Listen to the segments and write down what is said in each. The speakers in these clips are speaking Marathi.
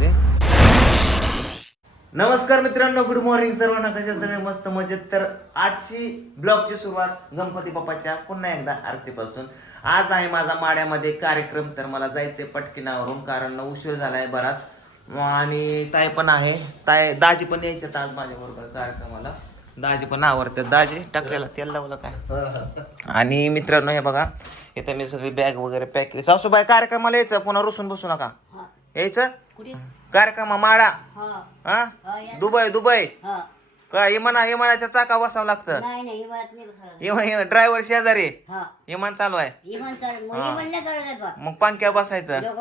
ते नमस्कार मित्रांनो गुड मॉर्निंग सर्वांना. कशा सगळे मस्त मजेत. तर आजची ब्लॉगची सुरुवात गणपती बाप्पाच्या पुन्हा एकदा आरतीपासून. आज आहे माझा माड्यामध्ये कार्यक्रम तर मला जायचंय पटकिनावरून कारण उशीर झालाय बराच. आणि ताई पण आहे. ताई दाजी पण यायच्यात आज माझ्या बरोबर कार्यक्रमाला. दाजी पण आवडतात दाजी टाकलेला तेल लावलं काय? आणि मित्रांनो हे बघा इथे मी सगळी बॅग वगैरे पॅक केली. सासूबाई कार्यक्रमाला यायचं? पुन्हा रुसून बसू नका. यायचं? कुठे कार्यक्रम माडा. हा. हा? हा, या. Dubai Dubai. हा. का इमाना इमानाच्या चाका बसावं लागतं? नाही नाही इमारत नाही बसवणार. इमान ड्रायव्हर शेजारी. हा. इमान चालू आहे. इमान चाल मग इमान नाही चालत बा. मग पांक्या बसायचं. लोक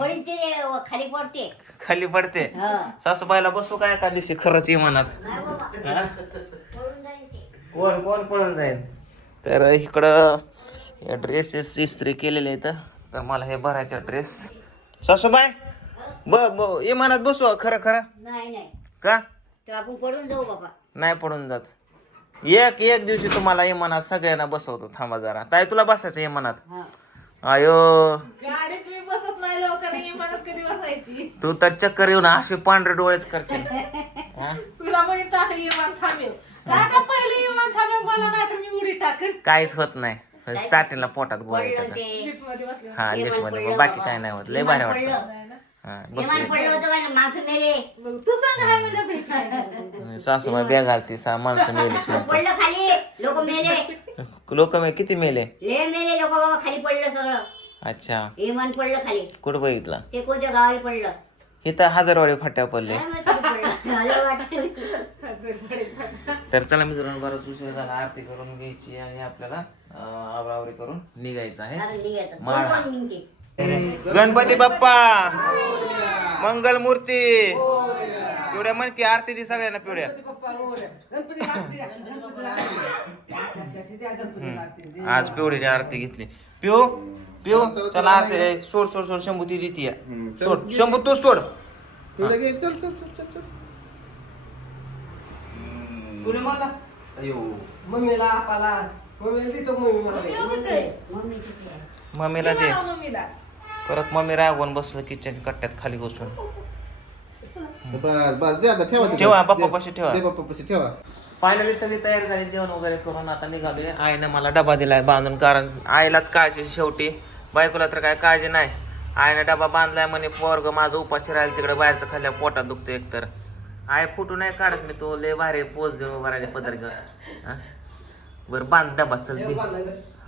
पडीन ते व खाली पडते. खाली पडते. हा. सासूबाईला बसू काय एका दिवशी खरंच इमानात? नाही बाबा. हा? पडून जाईन ते. कोण कोण पळून जाईल तर इकडं ड्रेसेस इस्त्री केलेले आहेत. तर मला हे भरायचा ड्रेस. सासूबाई? ब इमानात बसू खरं खरं. नाही नाही. का? तर आपण पडून जाऊ बाबा. नाही पडून जात. एक एक दिवशी तुम्हाला इमानात सगळ्यांना बसवतो थांबा जरा. ताई तुला बसायचं इमानात हा. अयो. गाडीत मी बसत नाही लवकर इमारत कधी बसायची? तू तर चक्कर येऊन असे पांढरे डोळेच करशील. हा? तुला म्हणत आहे थांबेव पहिले थांबेव मला नाही तर मी उडी टाकेन. काहीच होत नाही. स्टार्टिंगला पोटात गोळा पडलं येतात. ते. हा लिफ्टमध्ये बाकी. काय नाही होत. लय भारी वाटतं. पडलं. हा इमान बस पडलं होतं बाई, माणसं मेले. मग तू सांग हाय म्हणलं भेट सासूबाई बॅग घालते सा माणसं मेलीच म्हणते पडलं खाली लोक मेले. लोक मे किती मेले? ले मेले लोक बाबा खाली पडलं सगळं. अच्छा. इमान पडलं खाली. कुठं बघितलं ते कोणत्या गावाला पडलं? इथं हजारवाडी फाट्या पडले. काय माहिती कुठं पडलं? मला वाटलं तर चला मित्रांनो बराच उशीर झाला. आरती करून घ्यायची आणि आपल्याला अं, आवरावरी करून निघायचं आहे. आता निघायचं. कोण माळा. कोण निघते? गणपती बाप्पा मंगल मूर्ती पिवड्या म्हण की आरती दी सगळ्यांना पिवड्या आज पिवडीने आरती घेतली. पिऊ पिऊ चला आरती. सोड सोड सोड शंभू ती देती सोड शंभू तू सोड. तुला मला? अयो. मम्मीला आपाला. मम्मीला देतो मम्मी दे. मम्मीला. परत मम्मी रागवून बसलं किचन कट्ट्यात खाली घुसून. बस बस दे आता ठेवा तिथे. ठेवा, बाप्पा ठेवा. दे पाशी ठेवा. फायनली सगळी तयार झाली जेवण वगैरे करून आता निघालोय. आईनं मला डबा दिलाय बांधून कारण आईलाच काळजी शेवटी. बायकोला तर काय काळजी नाही. आईनं डबा बांधलाय म्हणे पोरग माझं उपाशी राहील तिकडे बाहेरचं खाल्ल्या पोटात दुखतं एकतर. आई फोटो नाही काढत मी तो लय भारी पोच देऊ उभा राहिले पदर घेऊन हा? बरं बांध डबा चल दे.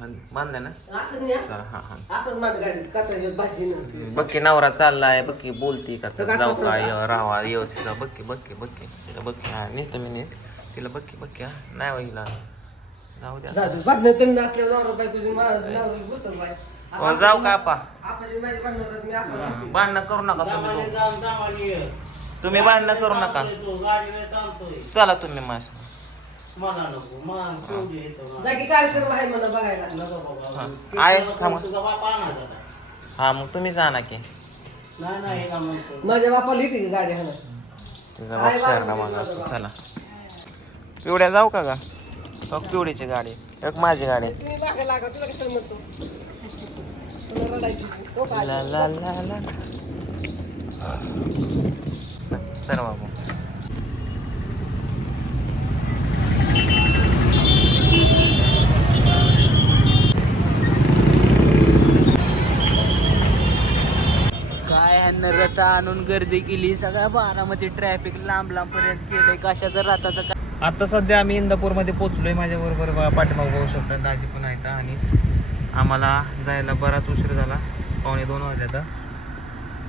हा, बांधलाय ना? असं नाही चल हा हा असंच माझ्या गाडीत काटायची भाजी नव्हती बक्की नवरा चाललाय बक्की बोलती का तर जाऊ का य- राहा व्यवस्थित जा. बक्की बक्की बक्की तिला बक्की हा नेतो मी नीट. तिला बक्की बक्की हा. नाही वहिला जाऊ द्या. जाऊ भांडण त्यांनी असल्यावर नवरा जाऊ का आपा? आपाची माझी भांडण मी आपा भांडणं करू नका तुम्ही दोघं. तुम्ही भांडणं करू नका. चला तुम्ही माझ्या जागी कार्यक्रम आहे मला बघायला. आहे थांबा. हा मग तुम्ही जा ना की. माझ्या बापाला येते का गाडी हाणं तुझा बाप शहरला असतो. चला. पिवड्या जाऊ का का बघ पिवडीची गाडी. एक माझी गाडी. तुम्ही लागा लागा तुला कसं म्हणतो? तुला रडायची हो का? ला ला ला ला. स- सर बाबू. काय रथ आणून गर्दी केली? सगळ्या बारामध्ये ट्रॅफिक लांब लांब पर्यंत केलंय. कशाचं रथाचं काय? आता सध्या आम्ही इंदापूरमध्ये पोहोचलोय. माझ्या बरोबर पाठीमाग होऊ शकता दाजी पण आहेत. आणि आम्हाला जायला बराच उशीर झाला. पावणे दोन वाजले तर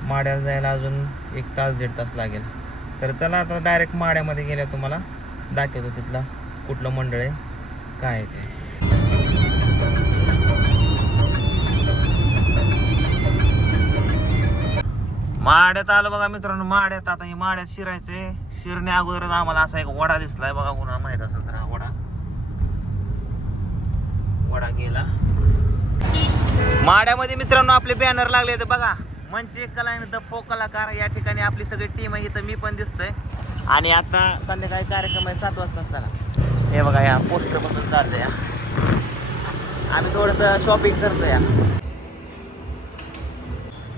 माड्याला जायला अजून एक तास दीड तास लागेल. तर चला आता डायरेक्ट माड्यामध्ये गेल्या तुम्हाला. दाखवतो तिथला. कुठलं मंडळ आहे? काय आहे ते? माड्यात आलं बघा मित्रांनो माड्यात. आता हे माड्यात शिरायचंय. शिरण्या अगोदरच आम्हाला असा एक वडा दिसलाय बघा कुणाला माहीत असेल तर हा वडा. वडा गेला. माड्यामध्ये मित्रांनो आपले बॅनर लागले तर बघा. मंचे कला द फो कलाकार या ठिकाणी आपली सगळी टीम आहे. इथं मी पण दिसतोय. आणि आता संध्याकाळी कार्यक्रम आहे सात वाजता चला. हे बघा या पोस्टरपासून चालतंय या आम्ही थोडंसं शॉपिंग करतो या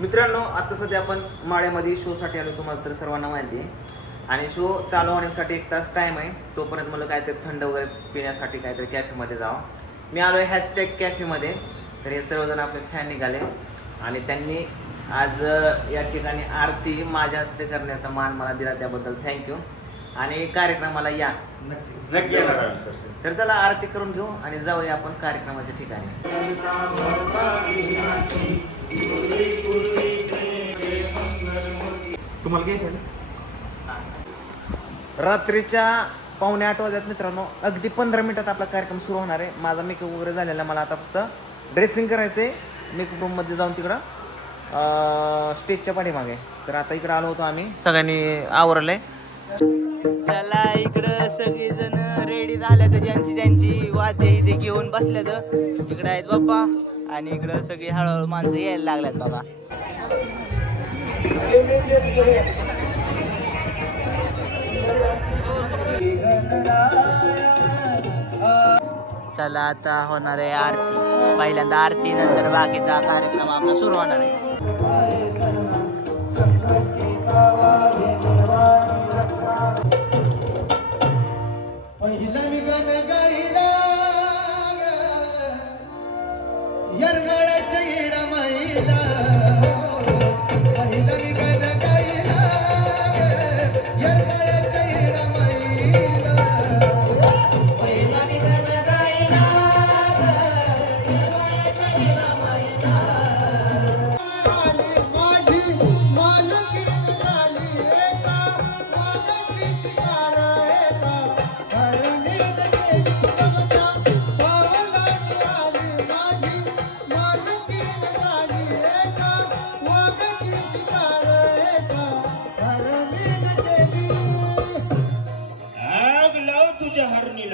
मित्रांनो आता सध्या आपण माळ्यामध्ये शोसाठी आलो तुम्हाला तर सर्वांना माहिती आहे. आणि शो चालू होण्यासाठी एक तास टाईम आहे. तोपर्यंत मला काहीतरी थंड वगैरे पिण्यासाठी काहीतरी कॅफेमध्ये जावं. मी आलो आहे हॅशटॅग कॅफेमध्ये तर हे सर्वजण आपले फॅन निघाले. आणि त्यांनी आज या ठिकाणी आरती माझ्या हस्ते करण्याचा मान मला दिला त्याबद्दल थँक्यू आणि कार्यक्रमाला या. तर चला आरती करून घेऊ आणि जाऊया आपण कार्यक्रमाच्या ठिकाणी. तुम्हाला काय रात्रीच्या पावणे आठ वाजल्यात मित्रांनो. अगदी पंधरा मिनिटात आपला कार्यक्रम सुरू होणार आहे. माझा मेकअप वगैरे झालेला आहे. मला आता फक्त ड्रेसिंग करायचं आहे मेकअप रूममध्ये जाऊन तिकडं अं, स्टेजच्या पाठीमागे. तर आता इकडं आलो होतो आम्ही. सगळ्यांनी आवरलंय. चला इकडं सगळेजण रेडी झाल्या तर ज्यांची ज्यांची वाद्य इथे घेऊन बसल्या तर इकडे आहेत बाप्पा आणि इकडं सगळी हळूहळू माणसं यायला लागल्यात बाबा. चला आता होणार आहे आरती. पहिल्यांदा आरती नंतर बाकीचा कार्यक्रम आपला सुरू होणार आहे.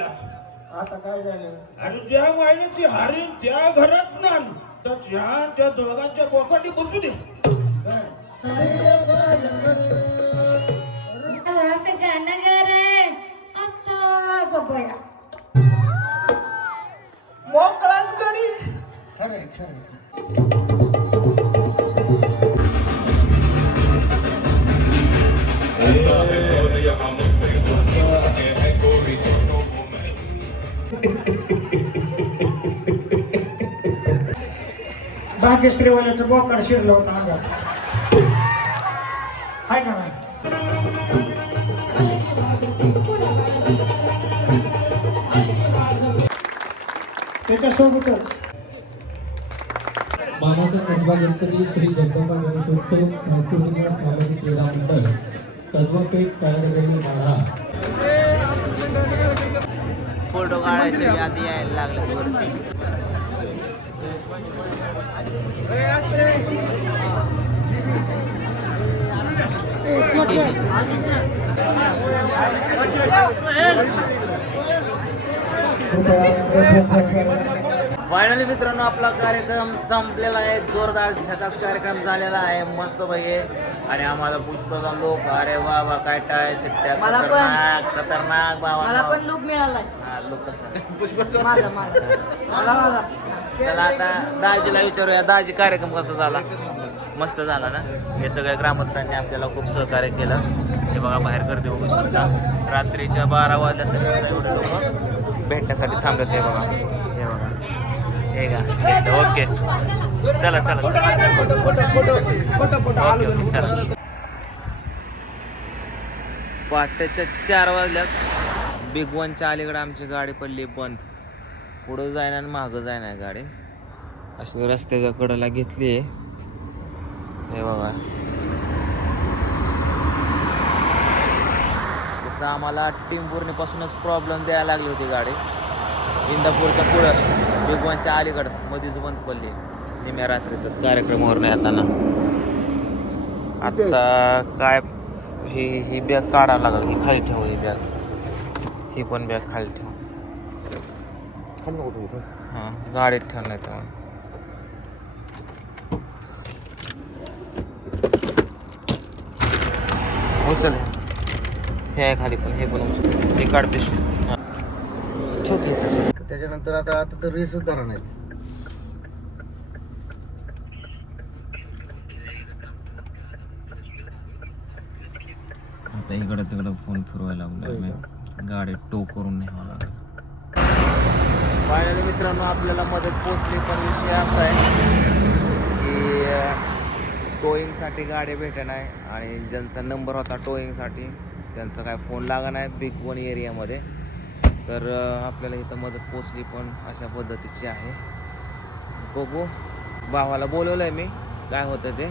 हरणीला आता काय झालं? आणि ज्या मायने ती हरीण त्या घरात ना तर त्या त्या दोघांच्या बोकाटी बसू दे. मोकळाच गडी खरंय खरंय. भाग्यश्रीवाल्याचं बोकाड शिरलं होतं अंगात हाय ना बाई? त्याच्यासोबतच मानाचा कसबा गणपती श्री जगदंबा गणेशोत्सव सांस्कृतिक व सामाजिक क्रीडा मंडळ कसबा पेठ काळानगरी माढा. फोटो काढायचे यादी यायला लागले. फायनली मित्रांनो आपला कार्यक्रम संपलेला आहे. जोरदार झकास कार्यक्रम झालेला आहे. मस्त भाई आणि आम्हाला पुष्पचा लोक अरे वा वा काय टाय शिट्ट्या मला पण. खतरनाक खतरनाक बाबा. मला पण लुक मिळालाय. हा, लोक कसं माझा माझा. मला माझा. चला आता दाजीला विचारूया. दाजी कार्यक्रम कसा झाला? मस्त झाला ना? हे सगळ्या ग्रामस्थांनी आपल्याला खूप सहकार्य केलं. हे बघा बाहेर गर्दी बघू शकता. रात्रीच्या बारा वाजल्या तरी एवढे लोक भेटण्यासाठी थांबलेत. हे बघा. हे बघा. हे का ओके. चला चला ओके ओके. चला पहाटेच्या चार वाजल्यात. बिग वनच्या अलीकडे आमची गाडी पडली बंद. पुढं जायना आणि मागं जायना गाडी. अशी रस्त्याच्या कडेला घेतली आहे. हे बघा. तसं आम्हाला टिंबुर्णीपासूनच प्रॉब्लेम द्यायला लागली होती गाडी. इंदापूरच्या पुढं भगवानच्या अलीकडं मध्येच बंद पडली. निम्या रात्रीचाच कार्यक्रमावर नाही येताना. आता काय ही ही बॅग काढावं लागेल. ही खाली ठेव ही बॅग ही पण बॅग खाली ठेव. नको हां गाडीत ठेवलं नाही हो, चल. उचल हे आहे खाली पण हे पण उचल हे काढ पिशवी हां. तसं. त्याच्यानंतर आता आता तर रेस धरा नाही आता इकडं तिकडं फोन फिरवायला लागला गाडी टो करून न्यावा लागला. फायनली मित्रांनो आपल्याला मदत पोचली पण विषय असा आहे की टोईंगसाठी गाडी भेटे नाही आणि ज्यांचा नंबर होता टोईंगसाठी त्यांचा काय फोन लागा नाही बिग वन एरियामध्ये तर आपल्याला इथं मदत पोचली पण अशा पद्धतीची आहे. बघू भावाला बोलवलं आहे मी काय होतं ते.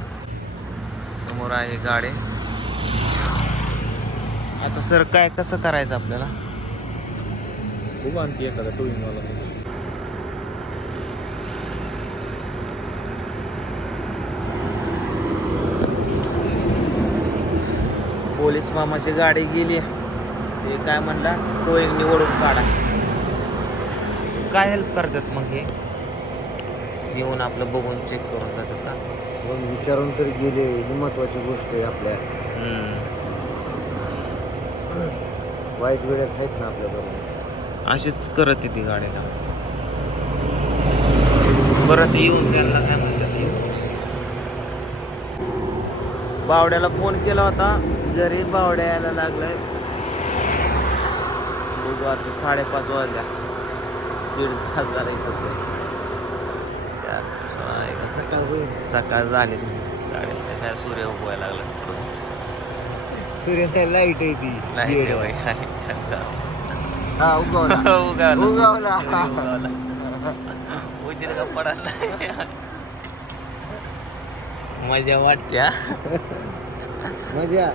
समोर आहे गाडी. आता सर काय कसं करायचं आपल्याला? खूप आणखी एखादा टोईंगवाला पोलीस मामाची गाडी गेली. ते काय म्हणला टोईंग निवडून काढा. काय हेल्प करतात मग हे? येऊन आपलं बघून चेक करून जातात का? मग विचारून तर गेले ही महत्वाची गोष्ट आहे आपल्या. वाईट वेळात आहेत ना आपल्याबरोबर. अशीच करत ती गाडीला. परत येऊन त्यांना काय म्हणतात येऊन. बावड्याला फोन केला होता घरी बावड्या यायला लागलाय बघू आता साडेपाच वाजल्या दीड तास झाला इथं ते. चार सकाळ होईल सकाळ झाली गाडीला काय सूर्य उगवायला लागला सूर्य लाइट आहे ती चंद्र. हा उगवला उगवला. उगवला. उगवला. उजेड का पडत नाही मजा वाटत्या मजा.